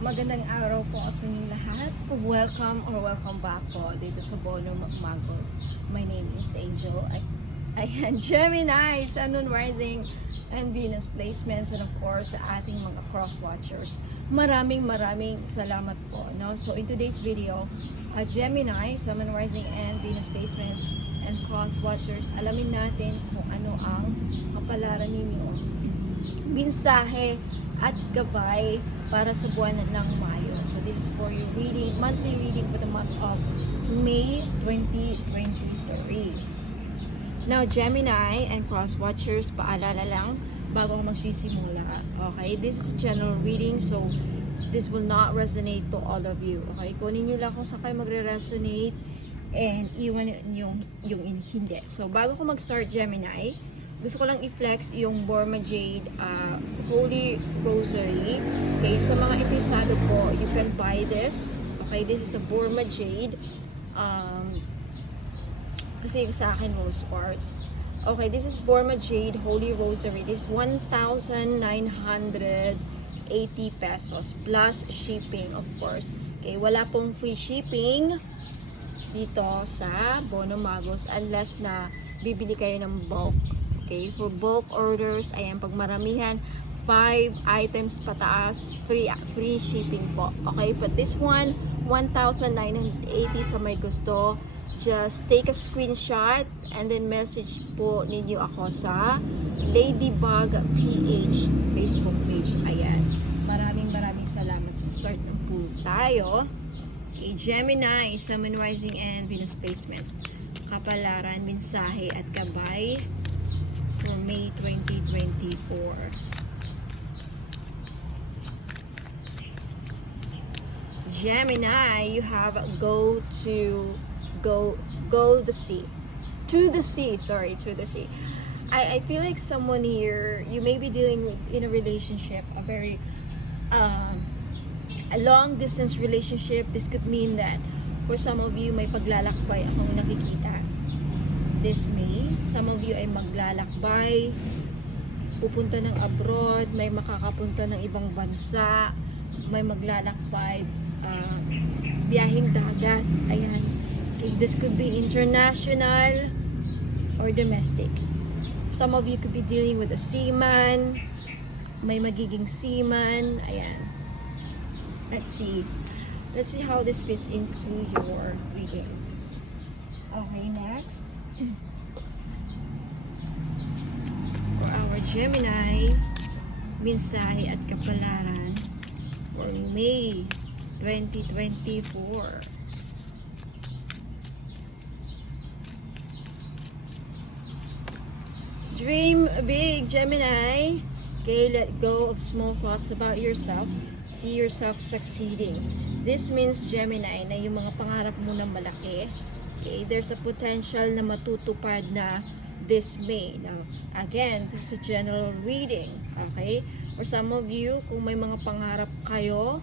Magandang araw po sa inyong lahat. Welcome back po dito sa Bono Magos. My name is Angel. Ayan, Gemini, Sun, Moon, Rising, and Venus placements, and of course, sa ating mga cross-watchers. Maraming salamat po. No? So, in today's video, Gemini, Sun, Moon, Rising, and Venus placements, and cross-watchers, alamin natin kung ano ang kapalaran ninyo, mensahe at gabay para sa buwan ng Mayo. So this is for your reading, monthly reading for the month of May 2023. Now, Gemini and cross watchers, paalala lang bago ako magsisimula. Okay, this is general reading, so this will not resonate to all of you. Okay, kunin nyo lang kung saan kayo magre-resonate and iwan yung hindi. So bago ko mag-start, Gemini, gusto ko lang i-flex yung Burma Jade Holy Rosary. Okay, sa mga interesado po, you can buy this. Okay, this is a Burma Jade. Kasi yung sa akin, rose quartz. Okay, this is Burma Jade Holy Rosary. This is 1,980 pesos plus shipping, of course. Okay, wala pong free shipping dito sa Bono Magos unless na bibili kayo ng bulk. Okay, for bulk orders, ayan, pag maramihan, 5 items pataas, free shipping po. Okay, but this one, 1,980 sa may gusto, just take a screenshot and then message po ninyo ako sa Ladybug PH Facebook page. Ayan, maraming salamat. So start na po tayo. Okay, Gemini, Sun, Moon, Rising, and Venus placements. Kapalaran, mensahe at gabay for May 2024. Gemini, you have go the sea. To the sea. I feel like someone here, you may be dealing with in a relationship, a very a long distance relationship. This could mean that for some of you may paglalakbay akong nakikita this May. Some of you ay maglalakbay, pupunta ng abroad, may makakapunta ng ibang bansa, may maglalakbay, biyaheng dagat. Ayan. Okay, this could be international or domestic. Some of you could be dealing with a seaman, may magiging seaman. Ayan. Let's see how this fits into your reading. Okay, next. For our Gemini, mensahe at kapalaran for May 2024. Dream big, Gemini. Okay, let go of small thoughts about yourself. See yourself succeeding. This means, Gemini, na yung mga pangarap mo na malaki, okay, there's a potential na matutupad na this May. Now, again, this is a general reading. Okay? For some of you, kung may mga pangarap kayo,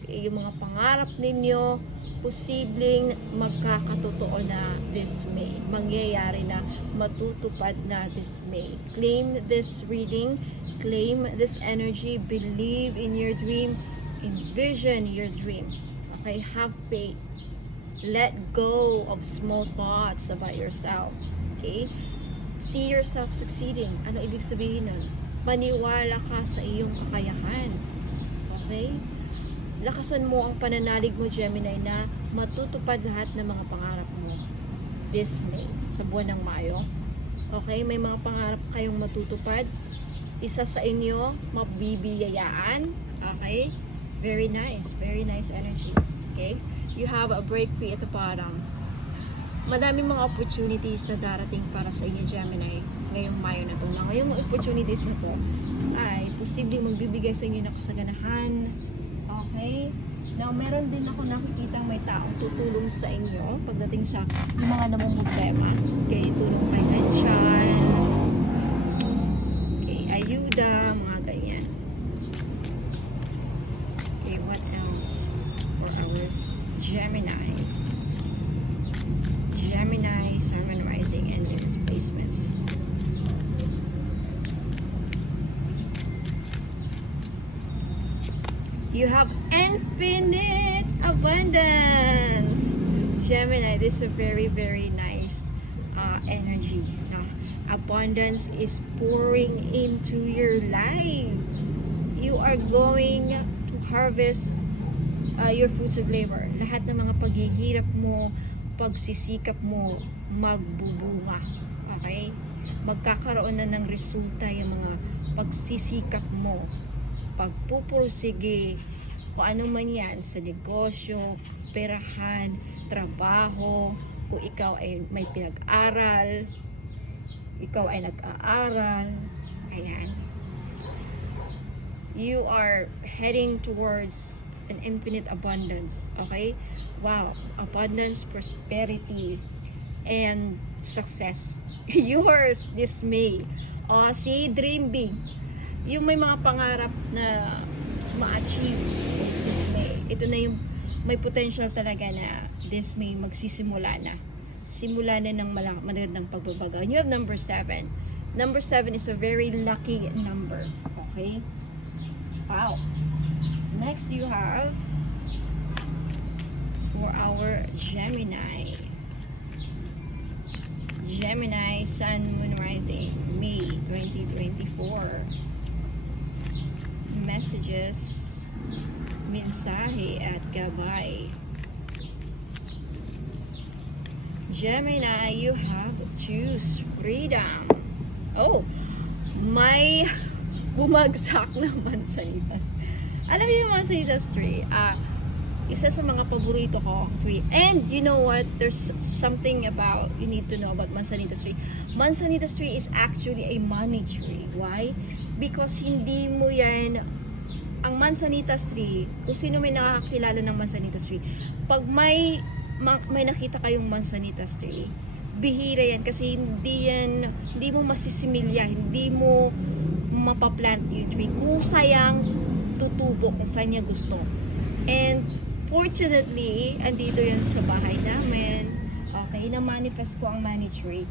okay, yung mga pangarap ninyo, posibleng magkakatotoo na this May. Mangyayari na, matutupad na this May. Claim this reading, claim this energy, believe in your dream, envision your dream. Okay? Have faith. Let go of small thoughts about yourself. Okay? See yourself succeeding. Ano ibig sabihin nun? Maniwala ka sa iyong kakayahan. Okay? Lakasan mo ang pananalig mo, Gemini, na matutupad lahat ng mga pangarap mo this May, sa buwan ng Mayo. Okay? May mga pangarap kayong matutupad. Isa sa inyo, mabibiyayaan. Okay? Very nice energy. Okay? You have a break free at the bottom. Madaming mga opportunities na darating para sa inyo, Gemini, ngayong Mayo na ito. Ngayong opportunities na ito ay posibleng magbibigay sa inyo ng kasaganahan. Okay? Now, meron din ako nakikitang may taong tutulong sa inyo pagdating sa yung mga namumblema. Okay? Tulong financial. Okay? Ayuda, mga ganyan. Okay, what else for our Gemini? Gemini, Sun, Moon, Rising, and Venus placements. You have infinite abundance. Gemini, this is a very, very nice energy. Abundance is pouring into your life. You are going to harvest your fruits of labor. Lahat ng mga paghihirap mo, pagsisikap mo, magbubunga. Okay? Magkakaroon na ng resulta yung mga pagsisikap mo. Pagpupursige, kung ano man yan, sa negosyo, perahan, trabaho, kung ikaw ay may pinag-aral, ikaw ay nag-aaral, ayan. You are heading towards an infinite abundance, okay? Wow, abundance, prosperity, and success. Yours, dismay. O, see, dream big. Yung may mga pangarap na ma-achieve, it's dismay. Ito na yung may potential talaga na dismay magsisimula na. Simula na ng magandang pagbabago. And you have number 7. Number 7 is a very lucky number. Okay? Wow. Next you have for our Gemini. Gemini, Sun, Moon, Rising, May 2024. Messages, mensahe at gabay. Gemini, you have choose freedom. Oh, may bumagsak na mansanitas. Alam niyo yung mansanitas tree? Isa sa mga paborito ko, tree. And you know what? There's something about you need to know about Manzanitas tree. Manzanitas tree is actually a money tree. Why? Because hindi mo yan, ang Manzanitas tree, kung sino may nakakilala ng Manzanitas tree, pag may nakita kayong Manzanitas tree, bihira yan kasi hindi mo masisimilya, hindi mo mapaplant yung tree. Kusayang tutubo kung saan niya gusto. And fortunately, andito yan sa bahay namin. Okay, na-manifest ko ang money tree.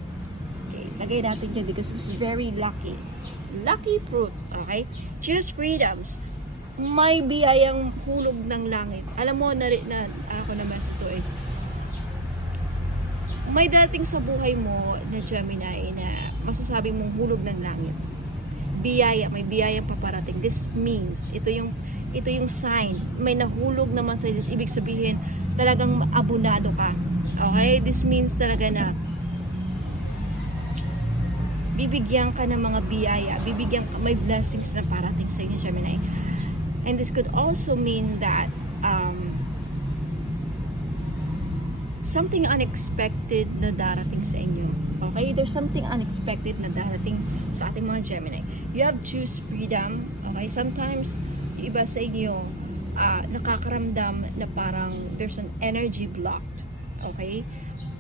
Okay, lagay natin yun because it's very lucky. Lucky fruit, okay? Choose freedoms. May biyayang hulog ng langit. Alam mo, ako naman sa ito eh. May dating sa buhay mo na Gemini na masasabi mong hulog ng langit. Biyaya, may biyayang paparating. This means, ito yung sign, may nahulog naman sa ibig sabihin, talagang abunado ka. Okay? This means talaga na bibigyan ka ng mga biyaya, bibigyan ka, may blessings na parating sa inyo, Gemini. And this could also mean that something unexpected na darating sa inyo. Okay? There's something unexpected na darating sa ating mga Gemini. You have choose freedom. Okay? Sometimes iba sa inyo nakakaramdam na parang there's an energy blocked. Okay?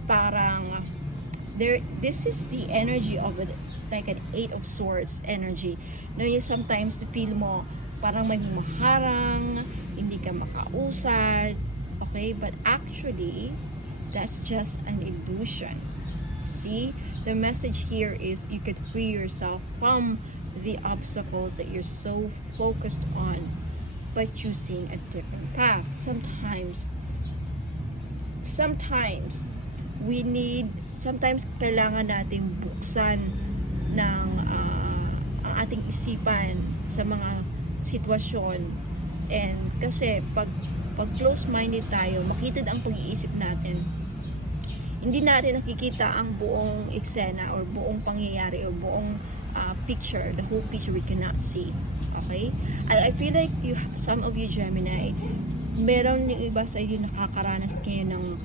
Parang this is the energy of it, like an 8 of Swords energy. No, you sometimes to feel mo parang may humaharang, hindi ka makausad. Okay? But actually, that's just an illusion. See? The message here is you could free yourself from the obstacles that you're so focused on by choosing a different path. Sometimes kailangan natin buksan ng ang ating isipan sa mga sitwasyon. And kasi pag close-minded tayo, makitid ang pag-iisip natin, hindi natin nakikita ang buong eksena or buong pangyayari or buong picture, the whole picture we cannot see. Okay? I feel like some of you Gemini, meron yung iba sa inyo nakakaranas kayo ng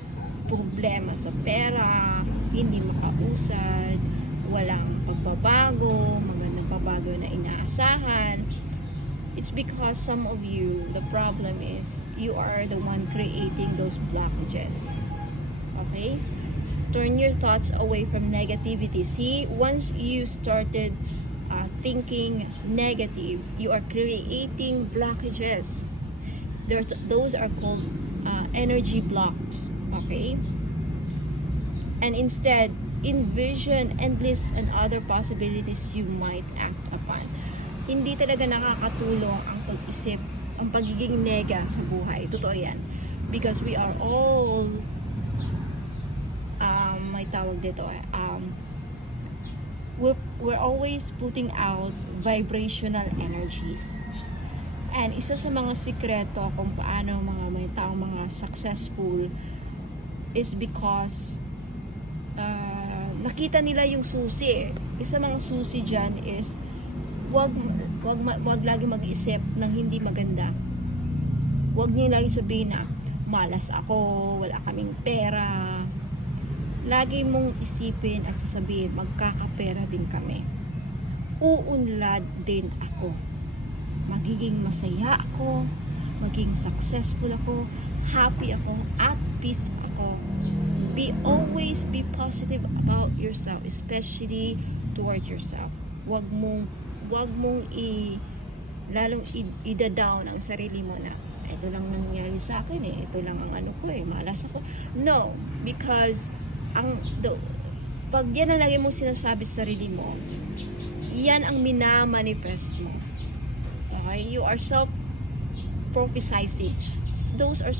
problema sa pera, hindi makausad, walang pagbabago, magandang pagbabago na inaasahan. It's because some of you, the problem is you are the one creating those blockages. Okay? Turn your thoughts away from negativity. See, once you started thinking negative, you are creating blockages. Those are called energy blocks. Okay? And instead, envision endless and other possibilities you might act upon. Hindi talaga nakakatulong ang pag-isip ang pagiging nega sa buhay. Totoo yan. Because we are all, may tawag dito we're always putting out vibrational energies. And isa sa mga sikreto kung paano may taong mga successful is because nakita nila yung susi. Isa mga susi dyan is wag lagi mag-isip ng hindi maganda. Wag niyo lagi sabihin na malas ako, wala kaming pera. Lagi mong isipin at sasabihin, magkakapera din kami. Uunlad din ako. Magiging masaya ako, maging successful ako, happy ako, at peace ako. Always be positive about yourself, especially toward yourself. Wag mong lalong ida-down ang sarili mo na ito lang nangyari sa akin ito lang ang ano ko malas ako. No, because pag yan ang lagi mong sinasabi sa sarili mo, yan ang minamanifest mo. Okay? You are self-prophesizing. Those are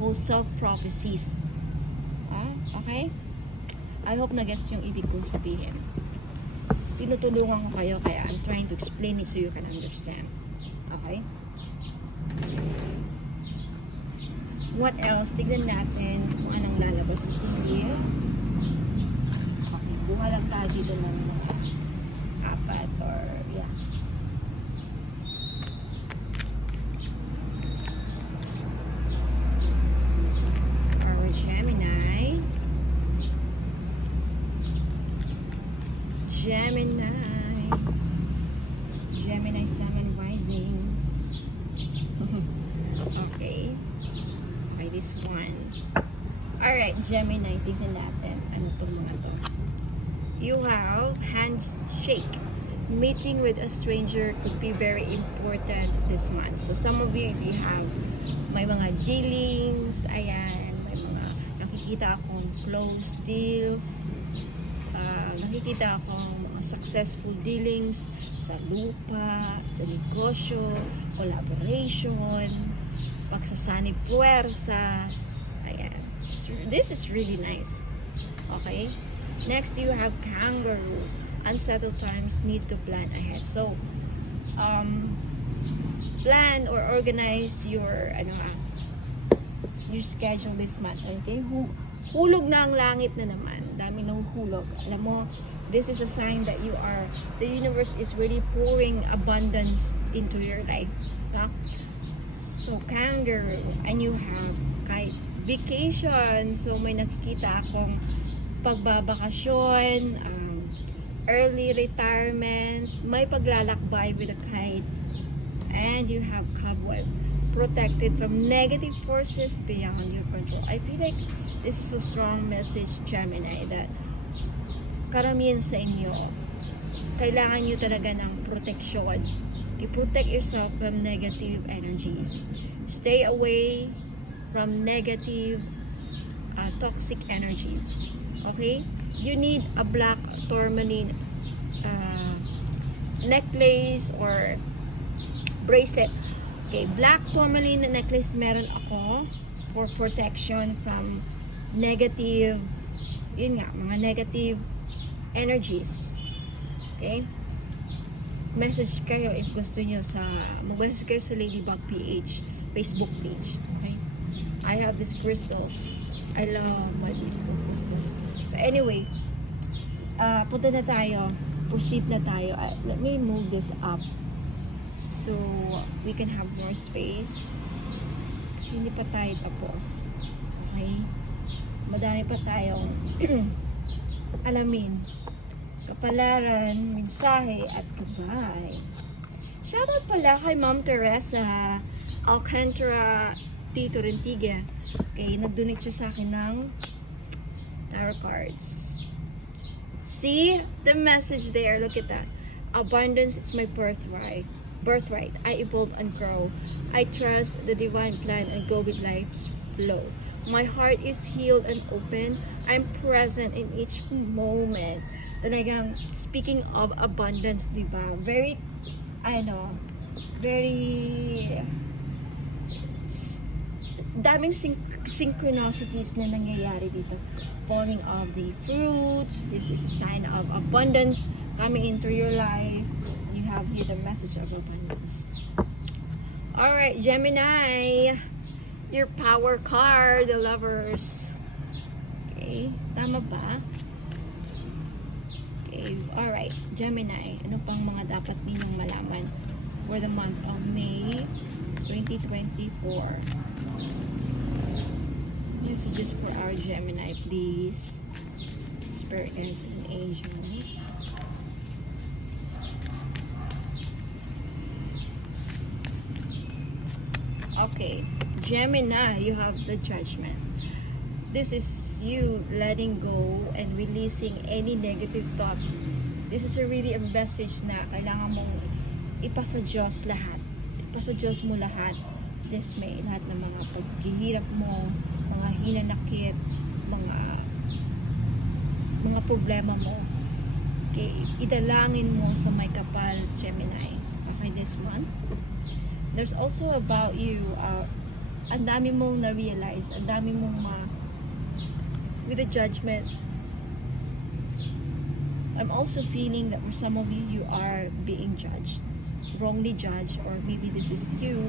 called self-prophecies. Okay? I hope na-guess yung ibig kong sabihin. Tinutulungan ko kayo kaya I'm trying to explain it so you can understand. Okay? What else? Tignan natin kung anong lalabas sa TV. Okay, buha lang tayo dito ng apat or yeah. Our Gemini. Gemini Sun and Rising. Okay. By this one. Alright, Gemini, tignan natin. Ano itong mga to? You have handshake. Meeting with a stranger could be very important this month. So some of you have may mga dealings, ayan, may mga nakikita akong close deals, nakikita akong mga successful dealings sa lupa, sa negosyo, collaboration, pagsasanib puwersa. Ayan. This is really nice. Okay? Next, you have Kangaroo. Unsettled times need to plan ahead. So, plan or organize your schedule this month. Okay? Hulog na ang langit na naman. Dami nang hulog. Alam mo, this is a sign that the universe is really pouring abundance into your life. No? So, Kangaroo. And you have kahit vacation. So, may nakikita akong pagbabakasyon, early retirement, may paglalakbay with a kite, and you have Cobweb, protected from negative forces beyond your control. I feel like this is a strong message, Gemini, that karamihan sa inyo, kailangan nyo talaga ng protection. I-protect yourself from negative energies. Stay away from negative, toxic energies. Okay? You need a black tourmaline necklace or bracelet. Okay, black tourmaline necklace meron ako for protection from negative, yun nga, mga negative energies. Okay? Message kayo if gusto nyo mag-message kayo sa Ladybug PH Facebook page. Okay? I have these crystals. I love my beautiful crystals. So anyway, punta na tayo. Proceed na tayo. Let me move this up so we can have more space. Kasi hindi pa tayo tapos. Okay? Madami pa tayong alamin. Kapalaran, mensahe, at goodbye. Shoutout pala kay Ma'am Teresa Alcantara Tito Rentiga. Okay, nag-donate siya sa akin ng tarot cards. See the message there. Look at that. Abundance is my birthright. I evolve and grow. I trust the divine plan and go with life's flow. My heart is healed and open. I'm present in each moment. Talagang, speaking of abundance, diba? Very, very daming synchronicities na nangyayari dito. Falling of the fruits. This is a sign of abundance coming into your life. You have here the message of abundance. Alright, Gemini. Your power card, the lovers. Okay, tama ba? Okay, alright, Gemini. Ano pang mga dapat ninyong malaman for the month of May 2024? Messages for our Gemini, please. Spirit and angels. Okay, Gemini, you have the Judgment. This is you letting go and releasing any negative thoughts. This is a really a message na kailangan mong ipasa Diyos lahat. Ipasa Diyos mo lahat. This May, lahat ng mga paghihirap mo, mga hinanakit, mga problema mo. Okay, idalangin mo sa may kapal, Gemini. Okay, this month. There's also about you, ang dami mong na-realize, ang dami mong with the Judgment. I'm also feeling that for some of you, you are being judged, wrongly judged, or maybe this is you,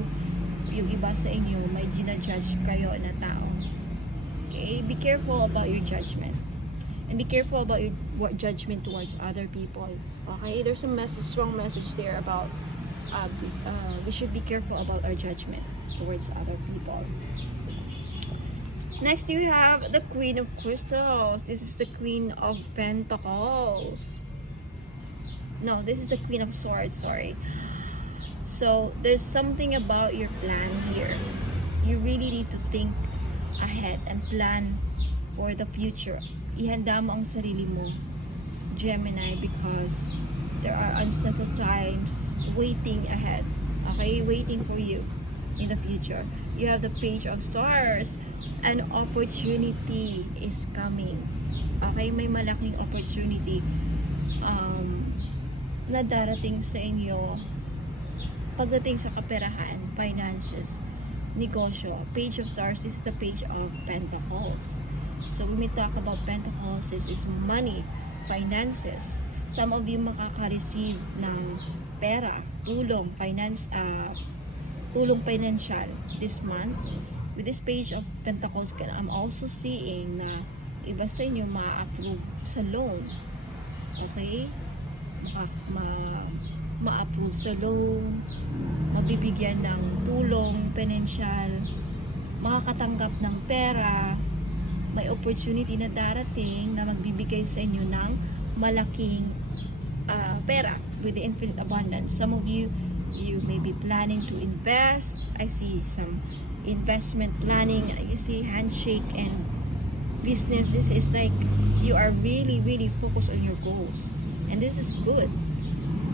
yung iba sa inyo, may ginajudge kayo na tao. Okay, be careful about your judgment. And be careful about your judgment towards other people. Okay, there's a message, strong message there about we should be careful about our judgment towards other people. Next, you have the Queen of Crystals. This is the Queen of Pentacles. No, this is the Queen of Swords, sorry. So, there's something about your plan here. You really need to think ahead and plan for the future. Ihanda mo ang sarili mo, Gemini, because there are unsettled times waiting ahead. Okay, waiting for you in the future. You have the Page of Stars. An opportunity is coming. Okay, may malaking opportunity na darating sa inyo pagdating sa kaperahan, finances, negosyo. Page of Stars is the Page of Pentacles. So when we talk about Pentacles, this is money, finances. Some of you makaka-receive ng pera, tulong, tulong financial this month. With this Page of Pentacles, I'm also seeing na iba sa inyo ma-approve sa loan. Okay? Ma-approve sa loan, mabibigyan ng tulong financial, makakatanggap ng pera, may opportunity na darating na magbibigay sa inyo ng malaking pera with the infinite abundance. Some of you may be planning to invest. I see some investment planning. You see handshake and business. This is like you are really, really focused on your goals. And this is good.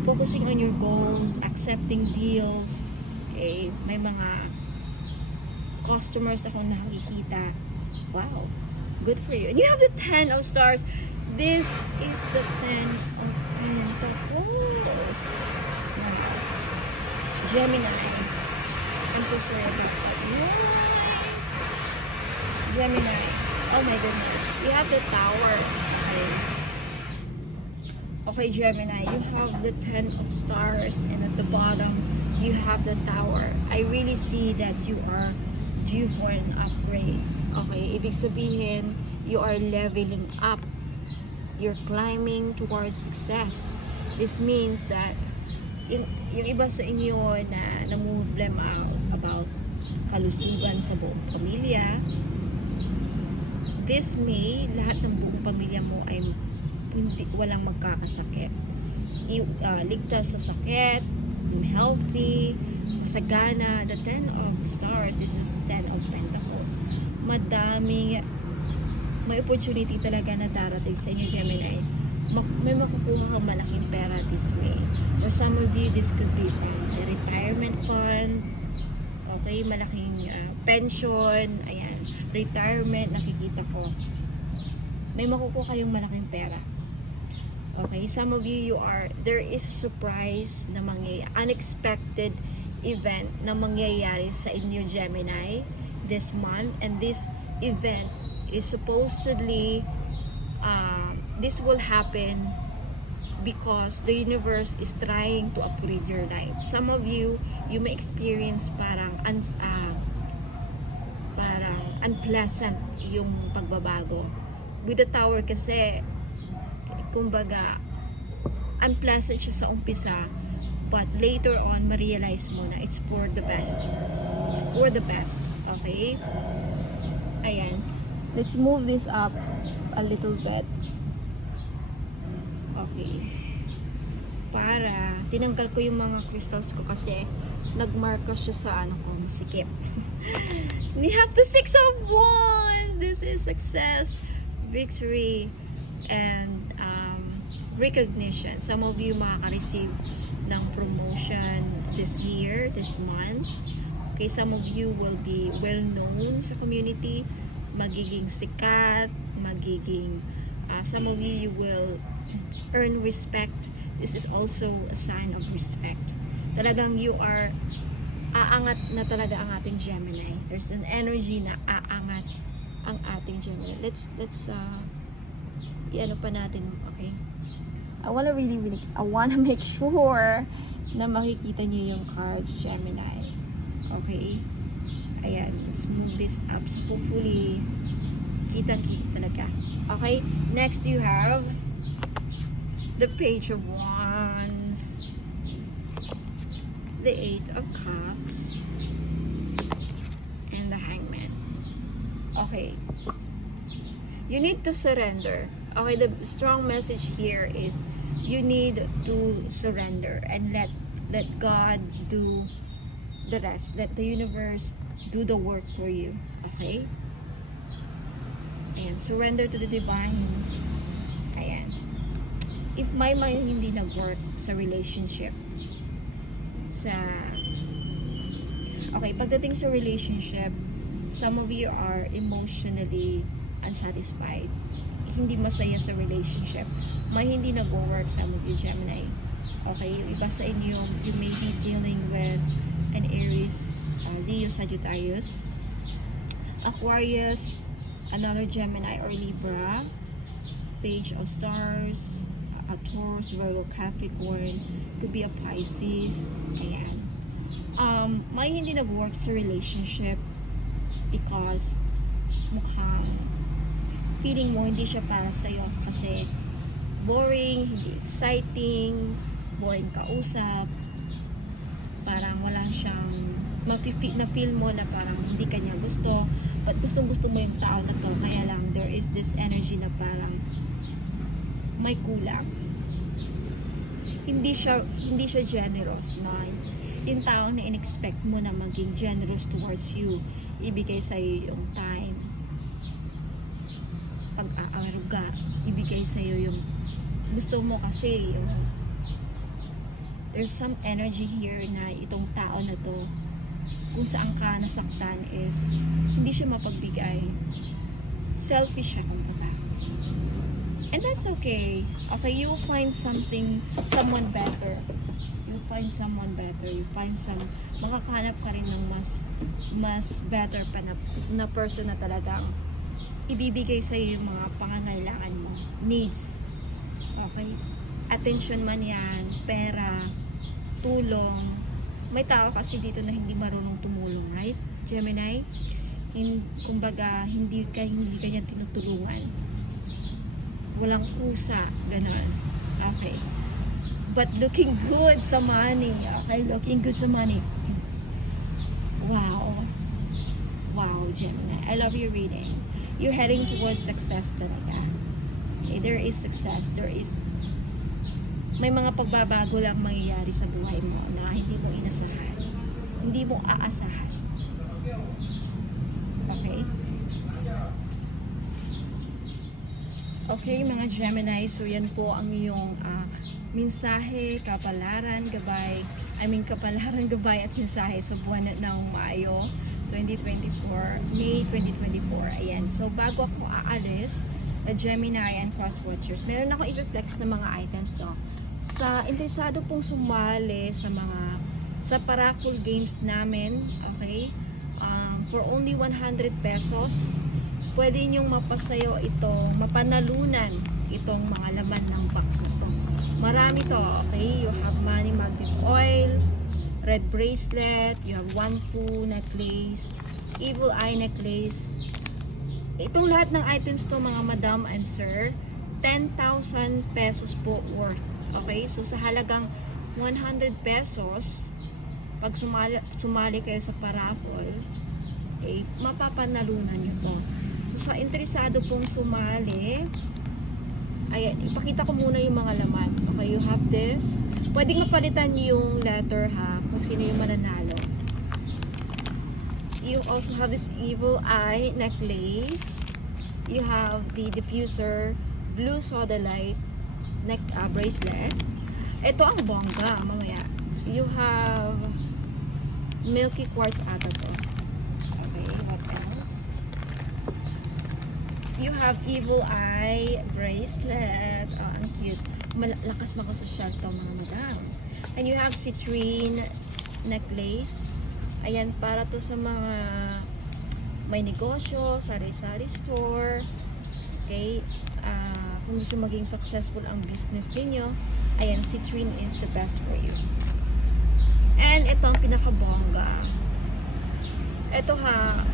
Focusing on your goals, accepting deals. Okay, may mga customers akong nakikita. Wow, good for you. And you have the 10 of Stars. This is the 10 of Pentacles. Gemini. I'm so sorry about that. Yes. Gemini. Oh my goodness. You have the Tower. Okay, Gemini. You have the 10 of Stars, and at the bottom, you have the Tower. I really see that you are due for an upgrade. Okay, ibig sabihin, you are leveling up. You're climbing towards success. This means that yung iba sa inyo na namumblema about kalusugan sa buong pamilya, this May, lahat ng buong pamilya mo ay walang magkakasakit. Ligtas sa sakit, healthy, masagana. The 10 of Stars, this is the 10 of Pentacles. May opportunity talaga na darating sa inyo, Gemini. May makukuha kang malaking pera this May. For some of you, this could be from a retirement fund. Okay, malaking pension. Ayan, retirement, nakikita ko. May makukuha kayong malaking pera. Okay, some of you, there is a surprise na unexpected event na mangyayari sa inyo, Gemini, this month. And this event is supposedly this will happen because the universe is trying to upgrade your life. Some of you may experience parang unpleasant yung pagbabago. With the Tower kasi, kumbaga, unpleasant siya sa umpisa, but later on, ma-realize mo na it's for the best. It's for the best. Okay? Ayan. Let's move this up a little bit. Okay. Para tinanggal ko yung mga crystals ko kasi nagmarka siya sa masikip. We have the Six of Wands. This is success, victory, and recognition. Some of you makaka-receive ng promotion this year, this month. Okay, some of you will be well-known sa community, magiging sikat, some of you will earn respect. This is also a sign of respect. Talagang you are aangat na talaga ang ating Gemini. There's an energy na aangat ang ating Gemini. Let's pa natin, okay? I wanna make sure na makikita niyo yung cards, Gemini. Okay? Ayan, let's move this up. So hopefully, kitang-kita talaga. Okay? Next, you have the Page of Wands, the Eight of Cups, and the Hangman. Okay. You need to surrender. Okay, the strong message here is you need to surrender and let God do the rest. Let the universe do the work for you. Okay? Ayan, surrender to the divine. Ayan. If my mind hindi nag-work sa relationship, okay, pagdating sa relationship, some of you are emotionally unsatisfied. Hindi masaya sa relationship. May hindi nag-work, some of you, Gemini. Okay, yung iba sa inyo, you may be dealing with an Aries, Leo, Sagittarius, Aquarius, another Gemini or Libra, Page of Stars, a Taurus, Virgo, Capricorn, could be a Pisces. Ayan. May hindi nag-work sa relationship because mukhang feeling mo hindi siya para sa'yo kasi boring, hindi exciting, boring kausap, parang wala siyang na-feel mo na parang hindi kanya gusto, but gustong-gusto mo yung tao na to, kaya lang there is this energy na parang may kulang. Hindi siya generous, no? Yung tao na in-expect mo na maging generous towards you, ibigay sa'yo yung time, pag-aaruga, ibigay sa'yo yung gusto mo kasi yung there's some energy here na itong tao na to kung saan ka nasaktan is hindi siya mapagbigay, selfish siya kumbaga, and that's okay. Okay, you will find someone better, makakahanap ka rin ng mas better pa na person na talagang ibibigay sa iyo yung mga pangangailangan mo, needs. Okay? Attention man yan, pera, tulong. May tao kasi dito na hindi marunong tumulong, right? Gemini? Kumbaga, hindi ka niya tinutulungan. Walang pusa, gano'n. Okay. But looking good sa money. Okay? Looking good sa money. Wow. Wow, Gemini. I love your reading. You're heading towards success talaga. Okay, there is success. May mga pagbabago lang mangyayari sa buhay mo na hindi mo inasahan. Hindi mo aasahan. Okay? Okay, mga Gemini. So, yan po ang iyong mensahe, kapalaran, gabay at mensahe sa buwan ng Mayo 2024, May 2024. Ayan. So, bago ako aalis, Gemini and Cross Watchers, meron ako i-reflex na mga items, no? Sa interesado pong sumali sa mga sa paraffle games namin. Okay? For only 100 pesos, pwede nyong mapasayo itong, mapanalunan itong mga laman ng box na to. Marami to, okay? You have money magnet oil, red bracelet, you have Wanfu necklace, evil eye necklace. Itong lahat ng items to, mga madam and sir, 10,000 pesos po worth. Okay? So sa halagang 100 pesos, pag sumali kayo sa paraffle, okay, mapapanalunan nyo to. So sa interesado pong sumali, ayan, ipakita ko muna yung mga laman. Okay, you have this. Pwedeng mapalitan yung letter ha, kung sino yung mananalo. You also have this evil eye necklace. You have the diffuser blue soda light neck bracelet. Ito ang bongga, mamaya. You have milky quartz ata to. Okay, what else? You have evil eye bracelet. Oh, ang cute. Malakas makasosyal to, mga madam. And you have citrine necklace. Ayan, para to sa mga may negosyo, sari-sari store. Okay? Kung gusto maging successful ang business ninyo, ayan, citrine is the best for you. And ito ang pinakabongga. Ito ha,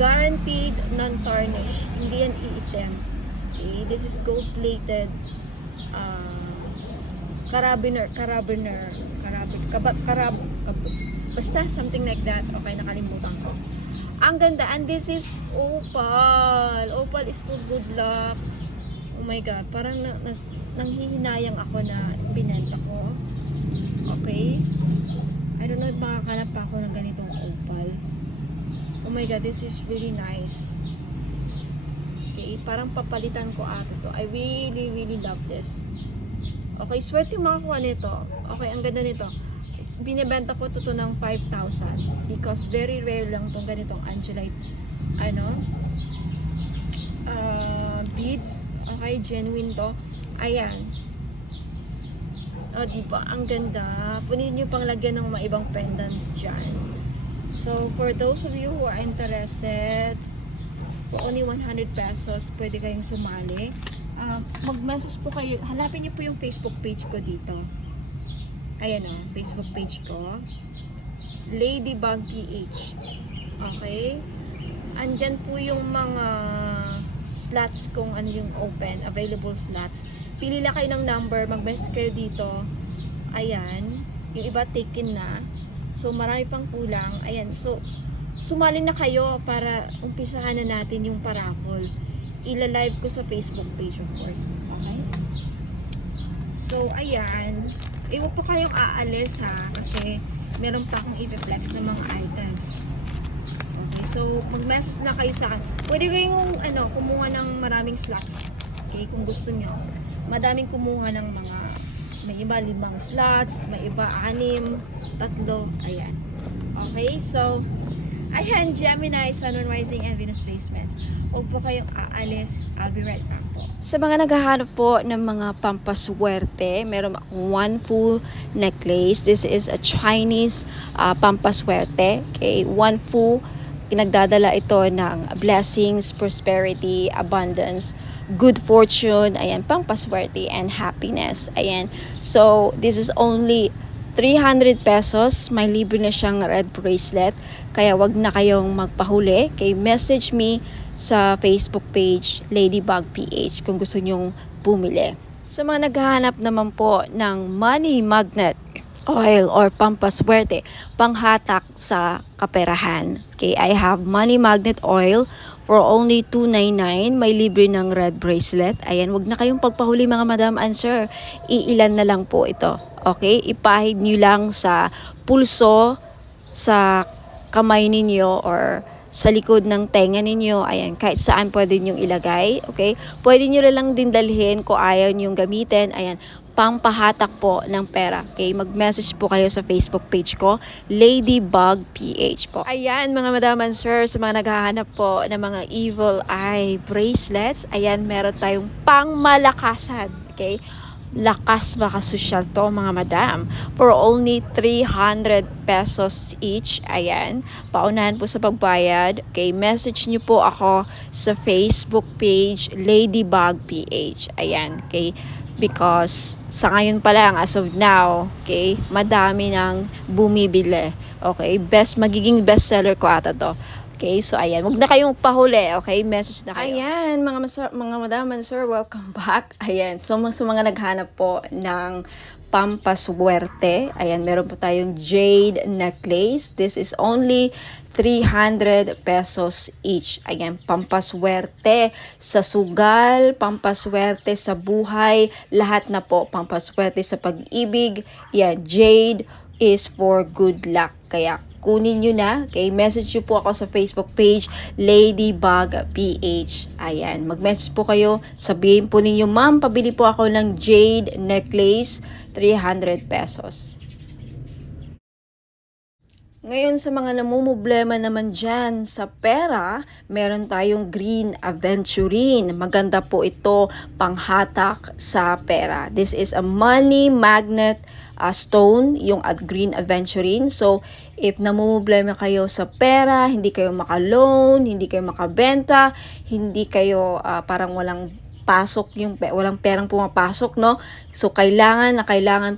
guaranteed non-tarnish. Hindi yan iitim. Okay? This is gold-plated basta something like that. Okay, nakalimutan ko. Ang ganda. And this is opal. Opal is for good luck. Oh my God. Parang nanghihinayang ako na binenta ko. Okay. I don't know if makakalap pa ako ng ganitong opal. Oh my God, this is really nice. Okay, parang papalitan ko ata to. I really, really love this. Okay, swerte yung makakuha nito. Okay, ang ganda nito. Binibenta ko to ng 5,000 because very rare lang tong ganitong angelite beads. Okay, genuine to. Ayan. O, diba? Ang ganda. Punin nyo pang lagyan ng mga ibang pendants dyan. So, for those of you who are interested, for only 100 pesos, pwede kayong sumali. Mag-message po kayo. Hanapin nyo po yung Facebook page ko dito. Ayan o, Facebook page ko. Ladybug PH. Okay? Andyan po yung mga slots kung ano yung open, available slots. Pili lang kayo ng number, mag-message kayo dito. Ayan. Yung iba taken na. So, marami pang kulang. Ayan. So, sumali na kayo para umpisahan na natin yung paraffle. Ila-live ko sa Facebook page, of course. Okay? So, ayan. Huwag pa kayong aalis ha. Kasi, meron pa akong i-flex ng mga items. Okay? So, mag-message na kayo sa akin. Pwede kayong, kumuha ng maraming slots. Okay? Kung gusto nyo. Madaming kumuha ng mga, may iba 5 slots, may iba 6, 3, ayan. Okay, so, ayan, Gemini, Sun, Moon, Rising, and Venus placements. Huwag po kayong aalis, I'll be right back po. Sa mga naghahanap po ng mga pampaswerte, meron akong Wanfu necklace. This is a Chinese pampaswerte. Okay, Wanfu, nagdadala ito ng blessings, prosperity, abundance, good fortune, ayan, pampaswerte, and happiness. Ayan. So, this is only 300 pesos. May libre na siyang red bracelet. Kaya wag na kayong magpahuli. Okay, message me sa Facebook page, Ladybug PH, kung gusto nyong bumili. Sa mga naghahanap naman po ng money magnet oil or pampaswerte, panghatak sa kaperahan. Okay, I have money magnet oil for only 299. May libre ng red bracelet. Ayan, wag na kayong pagpahuli mga madam and sir. Iilan na lang po ito. Okay, ipahid nyo lang sa pulso, sa kamay ninyo or sa likod ng tenga ninyo. Ayan, kahit saan pwede nyong ilagay. Okay, pwede nyo lang din dalhin kung ayaw nyong gamitin. Ayan, pampahatak po ng pera. Okay, mag-message po kayo sa Facebook page ko, Ladybug PH po. Ayan mga madam and sir, sa mga naghahanap po ng mga evil eye bracelets, ayan, meron tayong pangmalakasan. Okay, Lakas makasosyal to mga madam. For only 300 pesos each. Ayan. Paunahan po sa pagbayad. Okay, message nyo po ako sa Facebook page Ladybug PH. Ayan. Okay. Because sa ngayon pa lang, as of now, okay, madami nang bumibili. Okay, magiging bestseller ko ata to. Okay, so ayan, wag na kayong pahuli, okay? Message na kayo. Ayan, mga madam and sir, welcome back. Ayan, so sa mga naghanap po ng pampaswerte, ayan, meron po tayong jade necklace. This is only 300 pesos each. Ayan, pampaswerte sa sugal, pampaswerte sa buhay, lahat na po, pampaswerte sa pag-ibig. Yan, jade is for good luck. Kaya kunin nyo na. Okay, message nyo po ako sa Facebook page Ladybug PH. Ayan, mag-message po kayo. Sabihin po ninyo, ma'am, pabili po ako ng jade necklace, 300 pesos. Ngayon sa mga namumblema naman dyan sa pera, meron tayong green aventurine. Maganda po ito panghatak sa pera. This is a money magnet stone, yung green aventurine. So, if namumblema kayo sa pera, hindi kayo maka-loan, hindi kayo makabenta, hindi kayo parang walang pasok, walang perang pumapasok, no? So, kailangan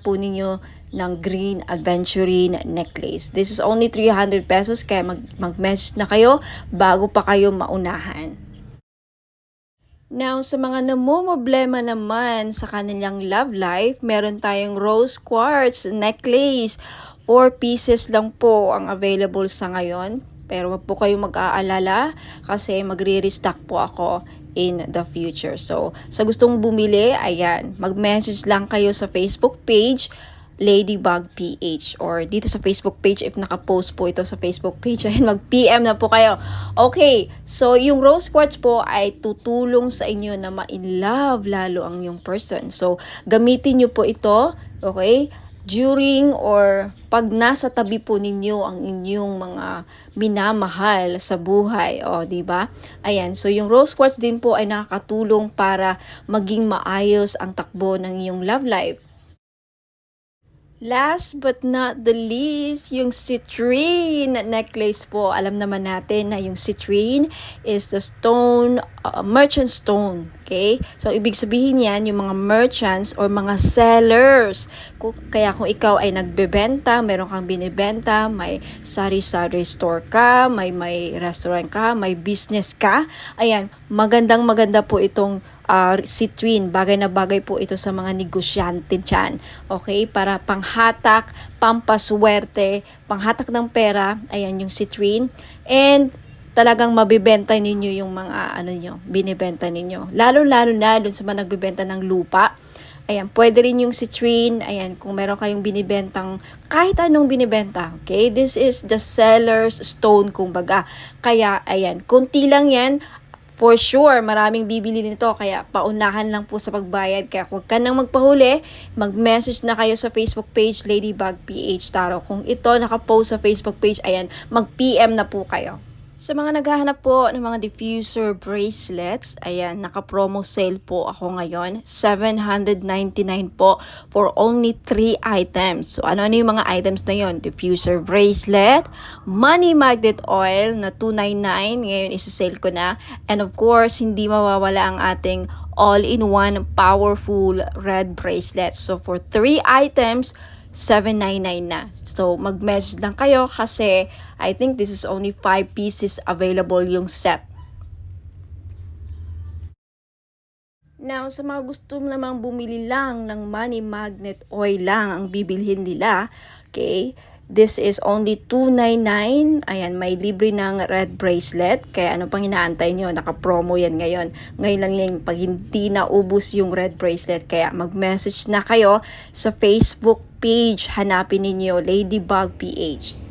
po ninyo ng green aventurine necklace. This is only 300 pesos, kaya mag-message na kayo bago pa kayo maunahan. Now, sa mga namumblema naman sa kanilang love life, meron tayong rose quartz necklace. 4 pieces lang po ang available sa ngayon. Pero wag po kayong mag-aalala kasi magre-restock po ako in the future. So, sa gustong bumili, ayan, mag-message lang kayo sa Facebook page Ladybug PH or dito sa Facebook page if naka-post po ito sa Facebook page. Ayan, mag-PM na po kayo. Okay, so yung rose quartz po ay tutulong sa inyo na ma-in-love lalo ang yung person. So, gamitin nyo po ito, okay, during or pag nasa tabi po ninyo ang inyong mga minamahal sa buhay, o di ba? Ayan, so yung rose quartz din po ay nakakatulong para maging maayos ang takbo ng iyong love life. Last but not the least, yung citrine necklace po. Alam naman natin na yung citrine is the stone, merchant stone. Okay? So, ibig sabihin yan, yung mga merchants or mga sellers. Kaya kung ikaw ay nagbebenta, meron kang binibenta, may sari-sari store ka, may restaurant ka, may business ka, ayan, maganda po itong citrine, bagay na bagay po ito sa mga negosyante dyan. Okay? Para panghatak, pampaswerte, panghatak ng pera, ayan yung citrine. And talagang mabibenta ninyo yung mga binibenta ninyo. Lalo-lalo na dun sa mga nagbibenta ng lupa. Ayan, pwede rin yung citrine. Ayan, kung meron kayong binibentang kahit anong binibenta. Okay? This is the seller's stone, kumbaga. Kaya, ayan, kunti lang yan. For sure, maraming bibili nito, kaya paunahan lang po sa pagbayad. Kaya huwag ka nang magpahuli, mag-message na kayo sa Facebook page Ladybug PH Taro. Kung ito nakapost sa Facebook page, ayan, mag-PM na po kayo. Sa mga naghahanap po ng mga diffuser bracelets, ayan, naka-promo sale po ako ngayon. 799 po for only 3 items. So, ano yung mga items na yon? Diffuser bracelet, money magnet oil na 299. Ngayon, isa-sale ko na. And of course, hindi mawawala ang ating all-in-one powerful red bracelet. So, for 3 items, 799 na. So, mag-message lang kayo kasi I think this is only 5 pieces available yung set. Now, sa mga gusto namang bumili lang ng money magnet oil lang ang bibilhin nila, okay, this is only 299. Ayan, may libre ng red bracelet. Kaya ano pang inaantay nyo? Naka-promo yan ngayon. Ngayon lang yung pag hindi naubos yung red bracelet. Kaya mag-message na kayo sa Facebook page. Hanapin ninyo Ladybug PH.